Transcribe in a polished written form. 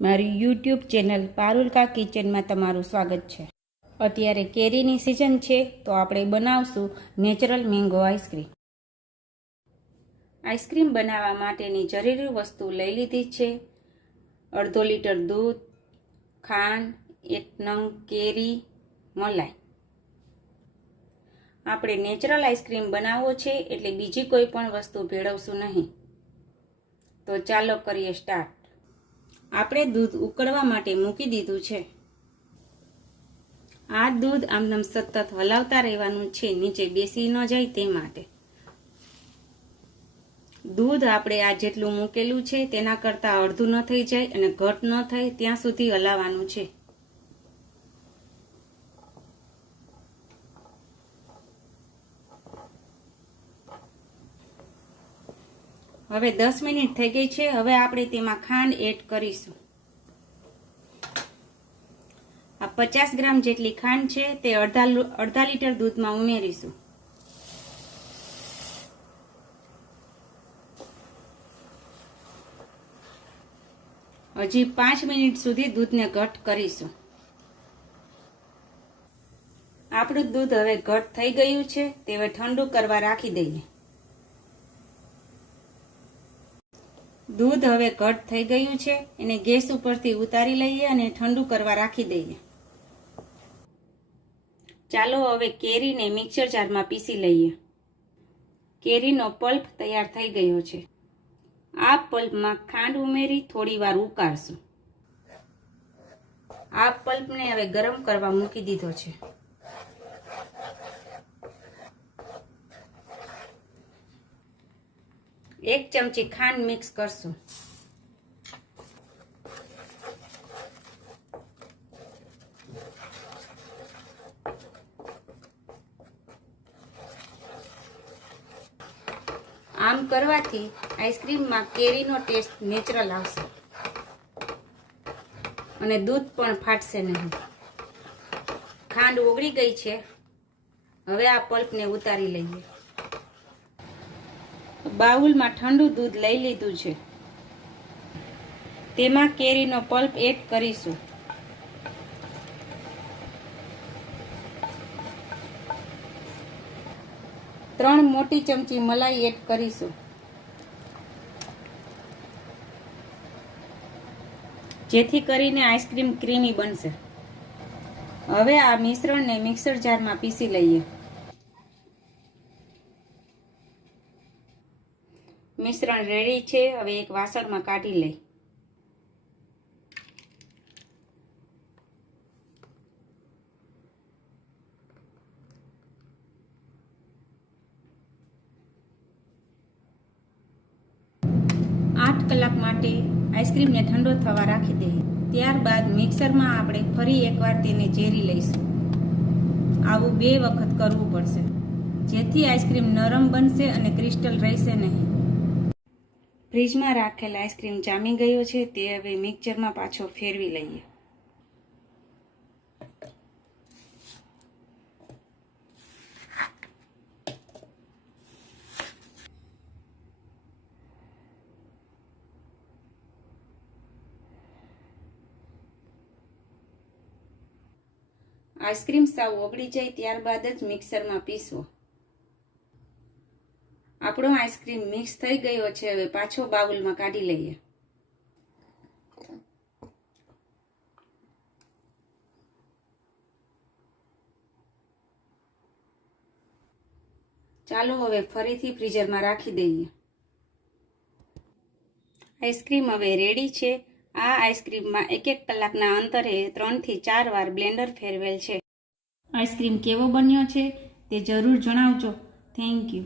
મારી YouTube channel પારુલકા કિચનમાં તમારું સ્વાગત છે। અત્યારે કેરીની સિઝન છે તો આપણે બનાવશું નેચરલ મેંગો આઈસ્ક્રીમ। આઈસ્ક્રીમ બનાવવા માટેની જરૂરી વસ્તુ લઈ લીધી છે। અડધો લીટર દૂધ, ખાંડ, 1 નંગ કેરી, મલાઈ। આપણે નેચરલ આઈસ્ક્રીમ બનાવવો છે એટલે બીજી કોઈ પણ વસ્તુ ભેળવશું નહીં। તો ચાલો કરીએ સ્ટાર્ટ। આપણે દૂધ ઉકળવા માટે મૂકી દીધું છે। આ દૂધ આમનામ સતત હલાવતા રહેવાનું છે, નીચે બેસી ન જાય તે માટે। દૂધ આપણે આ જેટલું મૂકેલું છે તેના કરતાં અડધું ન થઈ જાય અને ઘટ ન થાય ત્યાં સુધી હલાવવાનું છે। હવે 10 મિનિટ થઈ ગઈ છે। હવે આપણે તેમાં ખાંડ એડ કરીશું। આ 50 ગ્રામ જેટલી ખાંડ છે તે અડધા લીટર દૂધમાં ઉમેરીશું। હજી 5 મિનિટ સુધી દૂધને ઘટ કરીશું। આપણું દૂધ હવે ઘટ થઈ ગયું છે, તે હવે ઠંડુ કરવા રાખી દઈએ। દૂધ હવે ઘટ થઈ ગયું છે, એને ગેસ ઉપરથી ઉતારી લઈએ અને ઠંડુ કરવા રાખી દઈએ। ચાલો હવે કેરીને મિક્સર જારમાં પીસી લઈએ। કેરીનો પલ્પ તૈયાર થઈ ગયો છે। આ પલ્પમાં ખાંડ ઉમેરી થોડી વાર ઉકાળશું। આ પલ્પને હવે ગરમ કરવા મૂકી દીધો છે। એક ચમચી ખાંડ મિક્સ કરશું। આમ કરવાથી આઈસ્ક્રીમમાં કેરીનો ટેસ્ટ નેચરલ આવશે અને દૂધ પણ ફાટશે નહીં। ખાંડ ઓગળી ગઈ છે। હવે આ પલ્પને ઉતારી લઈએ। બાઉલમાં ઠંડુ દૂધ લઈ લીધું છે, તેમાં કેરીનો પલ્પ એડ કરીશું। ત્રણ મોટી ચમચી મલાઈ એડ કરીશું, જેથી કરીને આઈસ્ક્રીમ ક્રીમી બનશે। હવે આ મિશ્રણને મિક્સર જારમાં પીસી લઈએ। મિશ્રણ રેડી છે। હવે એક વાસણમાં કાઢી લઈ। કલાક માટે આઈસ્ક્રીમને ઠંડો થવા રાખી દઈએ। ત્યારબાદ મિક્સરમાં આપણે ફરી એકવાર તેને ઝેરી લઈશું। આવું 2 વખત કરવું પડશે, જેથી આઈસ્ક્રીમ નરમ બનશે અને ક્રિસ્ટલ રહેશે નહીં। ફ્રીજમાં રાખેલ આઈસ્ક્રીમ જામી ગયો છે, તે હવે મિક્સરમાં પાછો ફેરવી લઈએ। આઈસ્ક્રીમ સાવ ઓગળી જાય ત્યારબાદ જ મિક્સરમાં પીસવો। આપણો આઈસ્ક્રીમ મિક્સ થઈ ગયો છે। હવે પાછો બાઉલમાં કાઢી લઈએ। ચાલો હવે ફરીથી ફ્રીઝરમાં રાખી દઈએ। આઈસ્ક્રીમ હવે રેડી છે। આ આઈસ્ક્રીમમાં 1 કલાકના અંતરે 3 થી 4 વાર બ્લેન્ડર ફેરવેલ છે। આઈસ્ક્રીમ કેવો બન્યો છે તે જરૂર જણાવજો। Thank you.